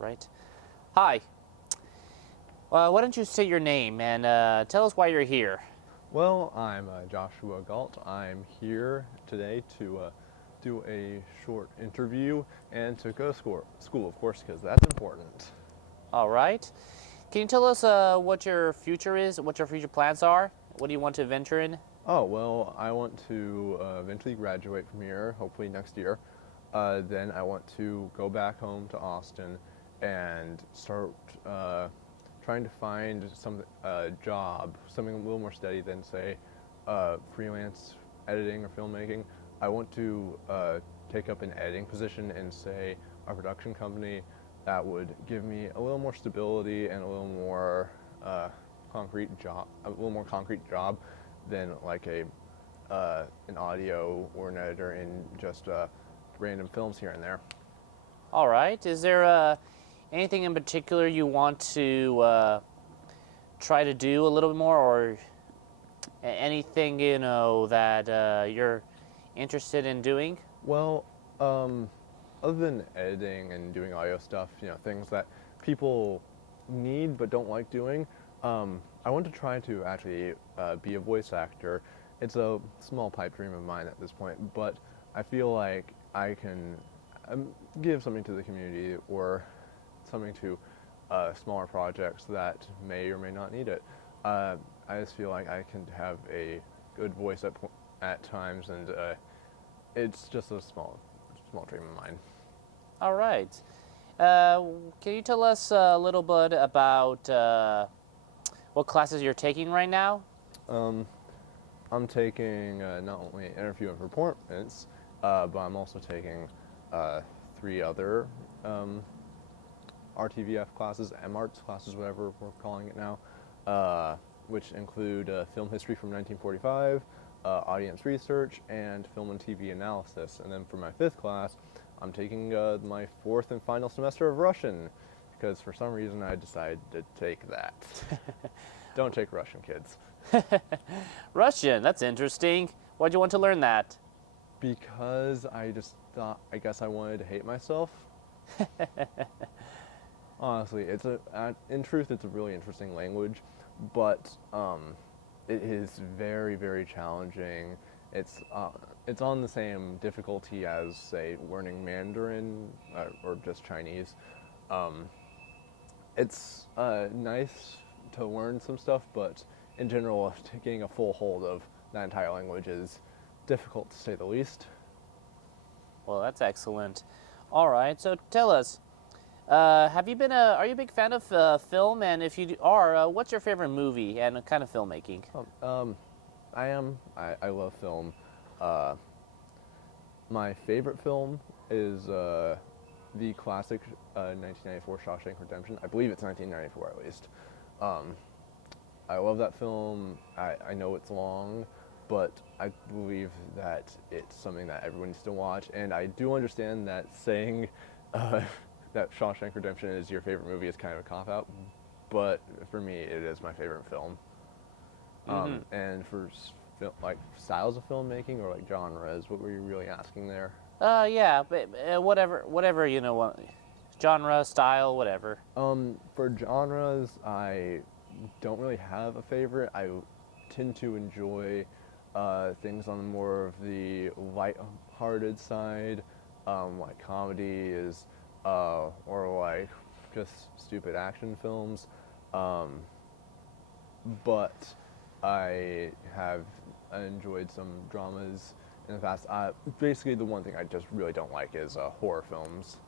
right. Hi. Why don't you say your name and tell us why you're here? Well, I'm Joshua Galt. I'm here today to do a short interview and to go to school, of course, because that's important. All right. Can you tell us what your future is, what your future plans are? What do you want to venture in? Oh, well, I want to eventually graduate from here, hopefully next year. Then I want to go back home to Austin and start trying to find some job, something a little more steady than, say, freelance editing or filmmaking. I want to take up an editing position in, say, a production company that would give me a little more stability and a little more concrete job than like an audio or an editor in just random films here and there. All right. Is there anything in particular you want to try to do a little bit more, or anything that you're interested in doing? Well, other than editing and doing audio stuff, things that people need but don't like doing, I want to try to actually be a voice actor. It's a small pipe dream of mine at this point, but I feel like I can give something to the community or something to smaller projects that may or may not need it. I just feel like I can have a good voice at times, and it's just a small dream of mine. All right. Can you tell us a little bit about what classes you're taking right now? I'm taking not only interview and performance, but I'm also taking 3 other RTVF classes, MArts classes, whatever we're calling it now, which include film history from 1945, audience research, and film and TV analysis. And then for my 5th class, I'm taking my 4th and final semester of Russian, because for some reason I decided to take that. Don't take Russian, kids. Russian, that's interesting. Why'd you want to learn that? Because I just thought, I guess I wanted to hate myself. Honestly, in truth, it's a really interesting language, but it is very, very challenging. It's on the same difficulty as, say, learning Mandarin or just Chinese. It's nice to learn some stuff, but in general, getting a full hold of that entire language is difficult, to say the least. Well, that's excellent. All right, so tell us, are you a big fan of film? And if you are, what's your favorite movie and kind of filmmaking? I am. I love film. My favorite film is the classic 1994 Shawshank Redemption. I believe it's 1994 at least. I love that film. I know it's long, but I believe that it's something that everyone needs to watch. And I do understand that saying that Shawshank Redemption is your favorite movie is kind of a cop-out, but for me, it is my favorite film. And for styles of filmmaking or like genres, what were you really asking there? Yeah, but whatever genre, style, whatever. For genres, I don't really have a favorite. I tend to enjoy things on more of the light-hearted side, like comedies, or like just stupid action films. But I have enjoyed some dramas in the past. Basically, the one thing I just really don't like is horror films.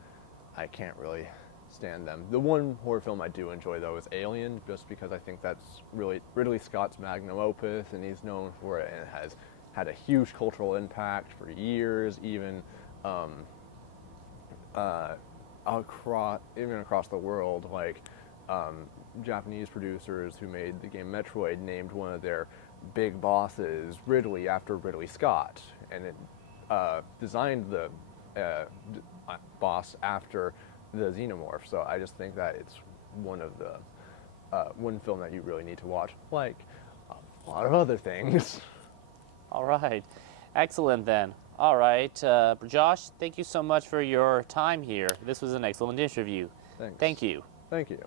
I can't really stand them. The one horror film I do enjoy, though, is Alien, just because I think that's really Ridley Scott's magnum opus, and he's known for it, and it has had a huge cultural impact for years, even across the world. Like Japanese producers who made the game Metroid named one of their big bosses Ridley after Ridley Scott, and it designed the boss after the Xenomorph. So I just think that it's one film that you really need to watch, like a lot of other things. All right, excellent then. All right, Josh, thank you so much for your time here. This was an excellent interview. Thanks. Thank you. Thank you.